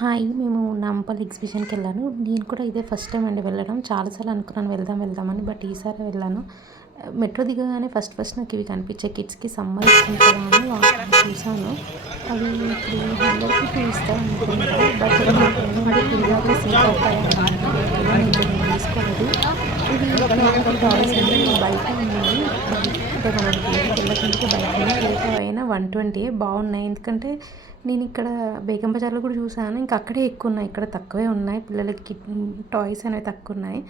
Hi! మేము నాంపల్లి ఎగ్జిబిషన్‌కెళ్ళాను. నేను కూడా ఇదే ఫస్ట్ టైమ్ అండి వెళ్ళడం. చాలా సార్లు అనుకున్నాను వెళ్దామని. బట్ ఈసారి వెళ్ళాను. మెట్రో దిగగానే ఫస్ట్ నాకివి కనిపించాయి. కిడ్స్‌కి సమ్మర్ వచ్చింది కదా అని చూసాను. అవి 300కి 2 ఇస్తారనుకుంటా. బట్ నాకేంటంటే పిల్లలకి సీట్ అవుతాయన్నమాట. ఓకేనా ఇంకా నేను తీసుకోలేదు. ఇది టాయ్స్ అండి బయట ఉన్నాయి. అంటే మనకి లోపలికెళ్ళక బయటనే రేట్ అయినా 120 బాగున్నాయి. ఎందుకంటే నేను ఇక్కడ బేగం బజార్‌లో కూడా చూసాను. ఇంకా అక్కడే ఎక్కువ ఉన్నాయి. ఇక్కడ తక్కువే ఉన్నాయి. పిల్లలకి టాయ్స్ అనేవి తక్కువ ఉన్నాయి.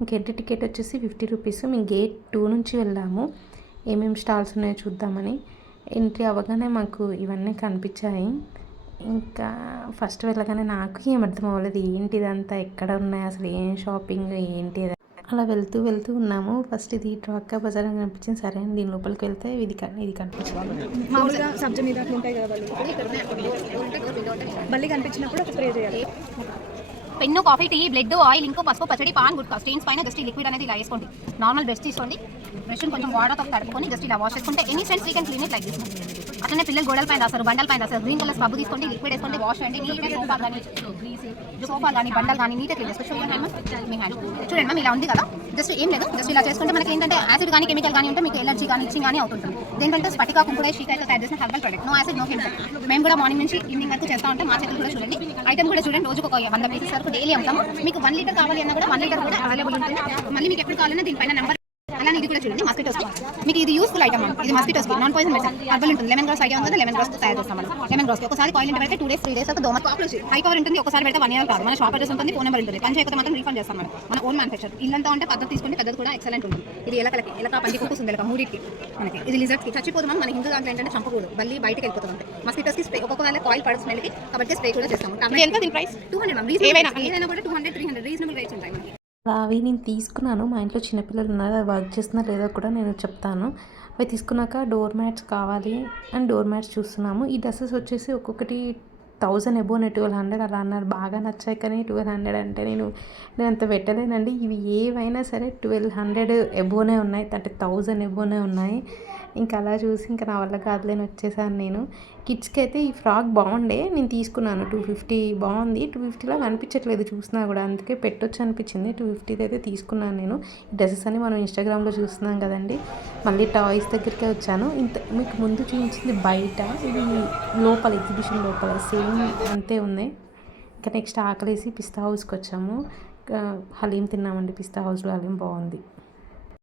ఇంక ఎంట్రీ టికెట్ వచ్చేసి 50 రూపీస్. మేము గేట్ 2 నుంచి వెళ్ళాము. ఏమేమి స్టాల్స్ ఉన్నాయో చూద్దామని. ఎంట్రీ అవ్వగానే మాకు ఇవన్నీ కనిపించాయి. ఇంకా ఫస్ట్ వెళ్ళగానే నాకు ఏం అర్థం అవ్వలేదు. ఏంటి ఇదంతా ఎక్కడ ఉన్నాయి అసలు ఏం షాపింగ్ ఏంటి అలా వెళ్తూ ఉన్నాము. ఫస్ట్ ఇది డ్వాక్కా బజార్ అని కనిపించింది. సరే అని దీని లోపలికి వెళ్తే ఇది కనిపించింది. మామూలుగా సబ్జా మీద అట్లా ఉంటాయి కదా బల్లి కనిపించినప్పుడు స్ప్రే చేయాలి. Pen, coffee, tea, blood, oil, ఇంకో పసుపు, పచ్చడి, పాన్, గుట్కా స్టెయిన్స్ పైన జస్ట్ ఈ లిక్విడ్ అనేది ఇలా వేసుకోండి. నార్మల్ బ్రష్ తీసుకోండి. బ్రష్ కొంచెం వాటర్తో తడుపుకొని జస్ట్ ఇలా వాష్ చేసుకుంటే any sense we can clean it like this. అట్లనే పిల్లలు గోడల పైన రాస్తారు, బండల పైన రాస్తారు. గ్రీన్ కలర్ స్క్రబ్ తీసుకోండి, లిక్విడ్ వేసుకోండి, వాష్ చేయండి. నీట్గా సోఫా కానీ బండలు కానీ నీట్గా క్లీన్ చేసుకోండి. మీ హ్యాండ్ చూడండి మ్యామ్ ఇలా ఉంది కదా. జస్ట్ ఏం లేదు, జస్ట్ ఇలా చేసుకుంటే మనకి ఏంటంటే యాసిడ్ కానీ కెమికల్ కానీ ఉంటే మీకు ఎలర్జీ కానీ ఇచ్చింగ్ కానీ అవుతుంటుంది. దేనికంటే స్పటికా కుంకుడే షీకాయతో తయారు చేసిన herbal product. No acid no chemical. మేము కూడా మార్నింగ్ నుంచి ఈవినింగ్ వరకు చేస్తూ ఉంటాం. మా చేతులు కూడా చూడండి. ఐటమ్ కూడా చూడండి, రోజుకు ఒక 100 పీసెస్ వరకు డైలీ అమ్ముతాము. మీకు 1 లీటర్ కావాలి అన్నా కూడా 1 లీటర్ కూడా అవైలబుల్ ఉంటుంది. మళ్ళీ మీకు ఎప్పుడు కావాలన్నా దీనిపైన నెంబర్. అలానే ఇది కూడా చూడండి, మస్కిటోస్కి. మీకు ఇది యూస్ఫుల్ ఐటమ్. ఇది మస్కిటోస్కి నాన్ పాయిజన్ మెడిసిన్ హెర్బల్ ఉంటుంది. లెమన్ గ్రాస్ ఐడియా ఉంటుంది. లెమన్ గ్రాస్ తయారు చేస్తాం మనం. లెమన్ గ్రాస్ ఒకసారి కాయిల్ ఇంటి పెడితే 2 డేస్ 3 డేస్ వరకు దోమ హై కవర్ ఉంటుంది. ఒకసారి పెడితే 1 ఇయర్ కాదు. మన షాప్ అడ్రస్ ఉంటుంది, ఫోన్ నెంబర్ ఉంటుంది. పని చేయకపోతే మాత్రం రీఫండ్ చేస్తాం మనం. మన ఓన్ మ్యానుఫ్యాక్చర్. ఇల్లంతా ఉంటే పద్ధతి తీసుకోండి, పెద్దది కూడా ఎక్సలెంట్ ఉంటుంది. ఇది ఎలక పందికొక్కు సుందెలక మూడింటికి మనకి. ఇది లిజర్ట్కి చచ్చిపోదు. మన హిందూ దాంట్లో ఏంటంటే చంపకూడదు, బల్లి బయటకి వెళ్ళిపోతుంది. మస్కిటోస్కి స్ప్రే ఒక్కొక్కసారి కాయిల్ పడు స్మెల్కి కాబట్టి స్ప్రే కూడా చేస్తాము. ఎంత దీని ప్రైస్ 200. ఏదైనా కూడా 200 300 రీజనబుల్ రేట్స్ ఉంటాయి మనకి. అవి నేను తీసుకున్నాను. మా ఇంట్లో చిన్నపిల్లలు ఉన్నారు, అది వర్క్ చేస్తున్నారో లేదో కూడా నేను చెప్తాను. అవి తీసుకున్నాక డోర్ మ్యాట్స్ కావాలి అండ్ డోర్ మ్యాట్స్ చూస్తున్నాము. ఈ డ్రెస్సెస్ వచ్చేసి ఒక్కొక్కటి 1000 ఎబోనే 1200 అలా అన్నారు. బాగా నచ్చాయి కానీ 1200 అంటే నేను అంత పెట్టలేనండి. ఇవి ఏవైనా సరే 1200 ఎబోనే ఉన్నాయి, అంటే 1000 ఎబోనే ఉన్నాయి. ఇంకా అలా చూసి ఇంకా నా వల్ల కాదులేని వచ్చేసాను నేను. కిడ్స్కి అయితే ఈ ఫ్రాక్ బాగుండే, నేను తీసుకున్నాను. 250 బాగుంది. 250లా కనిపించట్లేదు చూసినా కూడా, అందుకే పెట్టొచ్చు అనిపించింది. 250 అయితే తీసుకున్నాను నేను. ఈ డ్రెస్సెస్ అని మనం ఇన్స్టాగ్రామ్లో చూస్తున్నాం కదండి. మళ్ళీ టాయ్స్ దగ్గరికే వచ్చాను. మీకు ముందు చూపించింది బయట, ఇది లోపల ఎగ్జిబిషన్ లోపల సేమ్ అంతే ఉంది. ఇంకా నెక్స్ట్ ఆకలేసి పిస్తా హౌస్కి వచ్చాము. హలీం తిన్నామండి. పిస్తా హౌస్లో హలీం బాగుంది.